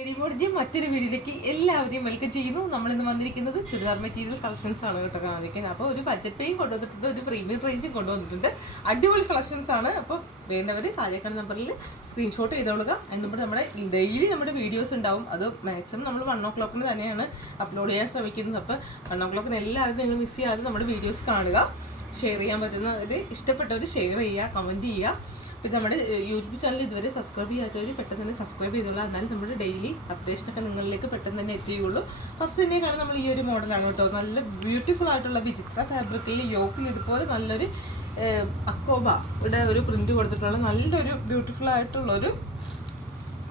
എടിമോടിഞ്ഞ് മറ്റൊരു വീഡിയോയിലേക്ക് എല്ലാവരെയും വെൽക്കം ചെയ്യുന്നു. നമ്മളിന്ന് വന്നിരിക്കുന്നത് ചുരിദാർ മെറ്റീരിയൽ കളക്ഷൻസ് ആണ് കേട്ടോ കാണിക്കുന്നത്. അപ്പോൾ ഒരു ബഡ്ജറ്റ് പേയും കൊണ്ടുവന്നിട്ടുണ്ട്, ഒരു പ്രീമിയം റേഞ്ചും കൊണ്ടുവന്നിട്ടുണ്ട്. അടിപൊളി കളക്ഷൻസ് ആണ്. അപ്പോൾ വേണ്ടവർ താഴേക്കാണ് നമ്പറിൽ സ്ക്രീൻഷോട്ട് ചെയ്തോളുക. എന്നിട്ട് നമ്മുടെ ഡെയിലി നമ്മുടെ വീഡിയോസ് ഉണ്ടാവും. അത് മാക്സിമം നമ്മൾ 1 o'clock തന്നെയാണ് അപ്ലോഡ് ചെയ്യാൻ ശ്രമിക്കുന്നത്. അപ്പോൾ 1 o'clock എല്ലാവരും നിങ്ങൾ മിസ് ചെയ്യാതെ നമ്മുടെ വീഡിയോസ് കാണുക. ഷെയർ ചെയ്യാൻ പറ്റുന്നവർ ഇഷ്ടപ്പെട്ടവർ ഷെയർ ചെയ്യുക, കമൻറ്റ് ചെയ്യുക. പിന്നെ നമ്മുടെ യൂട്യൂബ് ചാനൽ ഇതുവരെ സബ്സ്ക്രൈബ് ചെയ്യാത്തവർ പെട്ടെന്ന് തന്നെ സബ്സ്ക്രൈബ് ചെയ്തോളൂ. എന്നാലും നമ്മുടെ ഡെയിലി അപ്ഡേഷനൊക്കെ നിങ്ങളിലേക്ക് പെട്ടെന്ന് തന്നെ എത്തിയുള്ളൂ. ഫസ്റ്റ് തന്നെ കാണാൻ നമ്മൾ ഈ ഒരു മോഡലാണ് കേട്ടോ. നല്ല ബ്യൂട്ടിഫുൾ ആയിട്ടുള്ള വിചിത്ര ഫാബ്രിക്കിൽ യോക്കിൽ ഇതുപോലെ നല്ലൊരു അക്കോബ ഇവിടെ ഒരു പ്രിന്റ് കൊടുത്തിട്ടുള്ള നല്ലൊരു ബ്യൂട്ടിഫുൾ ആയിട്ടുള്ളൊരു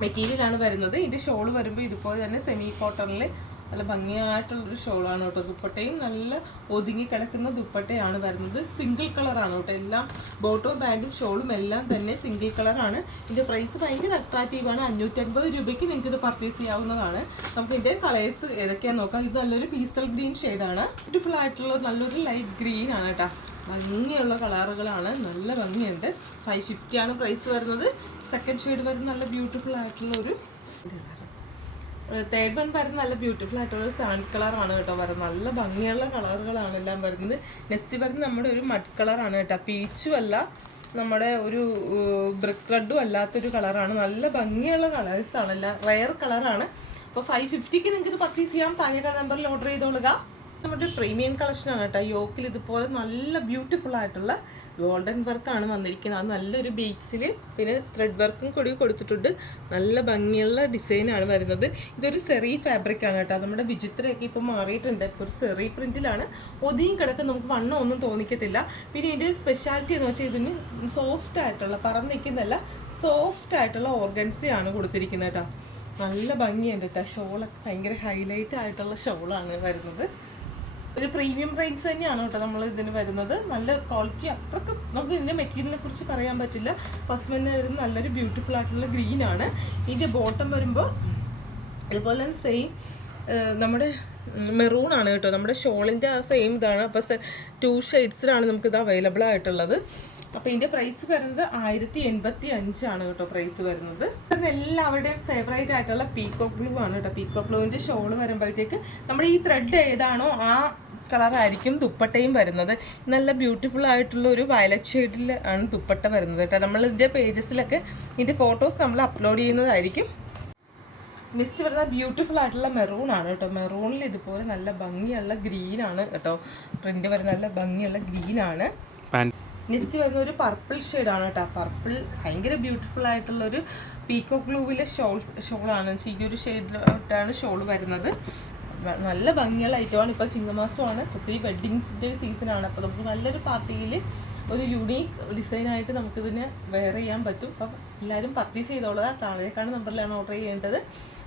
മെറ്റീരിയലാണ് വരുന്നത്. ഇതിൻ്റെ ഷോള് വരുമ്പോൾ ഇതുപോലെ തന്നെ സെമി കോട്ടണിൽ നല്ല ഭംഗിയായിട്ടുള്ളൊരു ഷോളാണ് കേട്ടോ. ദുപ്പട്ടയും നല്ല ഒതുങ്ങി കിടക്കുന്ന ദുപ്പട്ടയാണ് വരുന്നത്. സിംഗിൾ കളറാണ് കേട്ടോ. എല്ലാം ബോട്ടോ പാൻറ്റും ഷോളും എല്ലാം തന്നെ സിംഗിൾ കളറാണ്. ഇതിൻ്റെ പ്രൈസ് ഭയങ്കര അട്രാക്റ്റീവാണ്. 550 രൂപയ്ക്ക് നിങ്ങൾക്ക് ഇത് പർച്ചേസ് ചെയ്യാവുന്നതാണ്. നമുക്ക് ഇതിൻ്റെ കളേഴ്സ് ഏതൊക്കെയാണെന്ന് നോക്കാം. ഇത് നല്ലൊരു പീസ്റ്റൽ ഗ്രീൻ ഷെയ്ഡാണ്. ബ്യൂട്ടിഫുൾ ആയിട്ടുള്ള നല്ലൊരു ലൈറ്റ് ഗ്രീൻ ആണ് കേട്ടോ. ഭംഗിയുള്ള കളറുകളാണ്, നല്ല ഭംഗിയുണ്ട്. 550 ആണ് പ്രൈസ് വരുന്നത്. സെക്കൻഡ് ഷെയ്ഡ് വരുന്ന നല്ല ബ്യൂട്ടിഫുൾ ആയിട്ടുള്ളൊരു, തേർഡ് വൺ വരുന്ന നല്ല ബ്യൂട്ടിഫുൾ ആയിട്ടുള്ള സാൻഡ് കളറാണ് കേട്ടോ വരുന്നത്. നല്ല ഭംഗിയുള്ള കളറുകളാണ് എല്ലാം വരുന്നത്. നെക്സ്റ്റ് വരുന്നത് നമ്മുടെ ഒരു മഡ് കളറാണ് കേട്ടോ. പീച്ചും അല്ല, നമ്മുടെ ഒരു ബ്രിക്ക് റെഡും അല്ലാത്തൊരു കളറാണ്. നല്ല ഭംഗിയുള്ള കളേഴ്സാണ്, എല്ലാം റെയർ കളറാണ്. അപ്പോൾ 550ക്ക് നിങ്ങൾക്ക് ഇത് പർച്ചേസ് ചെയ്യാം. താഴെ നമ്പറിൽ ഓർഡർ ചെയ്തോളുക. നമ്മുടെ പ്രീമിയം കളക്ഷനാണ് കേട്ടോ. യോക്കിൽ ഇതുപോലെ നല്ല ബ്യൂട്ടിഫുൾ ആയിട്ടുള്ള ഗോൾഡൻ വർക്കാണ് വന്നിരിക്കുന്നത്. അത് നല്ലൊരു ബീഡ്സിൽ പിന്നെ ത്രെഡ് വർക്കും കൂടി കൊടുത്തിട്ടുണ്ട്. നല്ല ഭംഗിയുള്ള ഡിസൈനാണ് വരുന്നത്. ഇതൊരു സെറി ഫാബ്രിക് ആണ് കേട്ടോ. നമ്മുടെ വിചിത്രയൊക്കെ ഇപ്പോൾ മാറിയിട്ടുണ്ട്. ഇപ്പോൾ ഒരു സെറി പ്രിന്റിലാണ്. ഒതുങ്ങി കിടക്കാൻ നമുക്ക് വണ്ണം ഒന്നും തോന്നിക്കത്തില്ല. പിന്നെ ഇതിൻ്റെ സ്പെഷ്യാലിറ്റി എന്ന് വെച്ചാൽ ഇതിന് സോഫ്റ്റ് ആയിട്ടുള്ള, പറന്നിരിക്കുന്നതല്ല, സോഫ്റ്റ് ആയിട്ടുള്ള ഓർഗൻസിയാണ് കൊടുത്തിരിക്കുന്നത് കേട്ടോ. നല്ല ഭംഗിയുണ്ട് കേട്ടോ. ഷോളൊക്കെ ഭയങ്കര ഹൈലൈറ്റ് ആയിട്ടുള്ള ഷോളാണ് വരുന്നത്. ഒരു പ്രീമിയം റേഞ്ച് തന്നെയാണ് കേട്ടോ നമ്മൾ ഇതിന് വരുന്നത്. നല്ല ക്വാളിറ്റി, അത്രക്ക് നമുക്ക് ഇതിൻ്റെ മെറ്റീരിയലിനെ കുറിച്ച് പറയാൻ പറ്റില്ല. ഫസ്റ്റ് തന്നെ വരുന്ന നല്ലൊരു ബ്യൂട്ടിഫുൾ ആയിട്ടുള്ള ഗ്രീനാണ്. ഇതിൻ്റെ ബോട്ടം വരുമ്പോൾ അതുപോലെ തന്നെ സെയിം നമ്മുടെ മെറൂൺ ആണ് കേട്ടോ. നമ്മുടെ ഷോളിൻ്റെ ആ സെയിം ഇതാണ്. അപ്പോൾ 2 ഷെയ്ഡ്സിലാണ് നമുക്കിത് അവൈലബിൾ ആയിട്ടുള്ളത്. അപ്പോൾ ഇതിൻ്റെ പ്രൈസ് വരുന്നത് 1085 ആണ് കേട്ടോ പ്രൈസ് വരുന്നത്. എല്ലാവരുടെയും ഫേവറേറ്റ് ആയിട്ടുള്ള പീക്കോക്ക് ബ്ലൂ ആണ് കേട്ടോ. പീക്കോക്ക് ബ്ലൂവിൻ്റെ ഷോള് വരുമ്പോഴത്തേക്ക് നമ്മുടെ ഈ ത്രെഡ് ഏതാണോ ആ കളറായിരിക്കും ദുപ്പട്ടയും വരുന്നത്. നല്ല ബ്യൂട്ടിഫുൾ ആയിട്ടുള്ള ഒരു വയലറ്റ് ഷെയ്ഡിൽ ആണ് ദുപ്പട്ട വരുന്നത് കേട്ടോ. നമ്മൾ ഇതിൻ്റെ പേജസിലൊക്കെ ഇതിൻ്റെ ഫോട്ടോസ് നമ്മൾ അപ്ലോഡ് ചെയ്യുന്നതായിരിക്കും. നെക്സ്റ്റ് വരുന്ന ബ്യൂട്ടിഫുൾ ആയിട്ടുള്ള മെറൂൺ ആണ് കേട്ടോ. മെറൂണിൽ ഇതുപോലെ നല്ല ഭംഗിയുള്ള ഗ്രീനാണ് കേട്ടോ. പ്രിന്റ് വരുന്ന നല്ല ഭംഗിയുള്ള ഗ്രീനാണ്. നെക്സ്റ്റ് വരുന്ന ഒരു പർപ്പിൾ ഷെയ്ഡാണ് കേട്ടോ. പർപ്പിൾ ഭയങ്കര ബ്യൂട്ടിഫുൾ ആയിട്ടുള്ളൊരു പീക്കോക്ക് ബ്ലൂവിലെ ഷോളാണ്. ഈ ഒരു ഷെയ്ഡിലോട്ടാണ് ഷോൾ വരുന്നത്. നല്ല ഭംഗിയുള്ള ഐറ്റമാണ്. ഇപ്പോൾ ചിങ്ങമാസമാണ്, ഒത്തിരി വെഡ്ഡിങ്സിൻ്റെ സീസണാണ്. അപ്പോൾ നമുക്ക് നല്ലൊരു പാർട്ടിയിൽ ഒരു യുണീക്ക് ഡിസൈനായിട്ട് നമുക്കിതിനെ വെയർ ചെയ്യാൻ പറ്റും. അപ്പം എല്ലാവരും പർച്ചേസ് ചെയ്തോളുക. താഴേക്കാണ് നമ്പറിലാണ് ഓർഡർ ചെയ്യേണ്ടത്.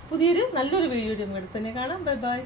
പുതിയൊരു നല്ലൊരു വീഡിയോ മെഡിസിനെ കാണാം. Bye bye.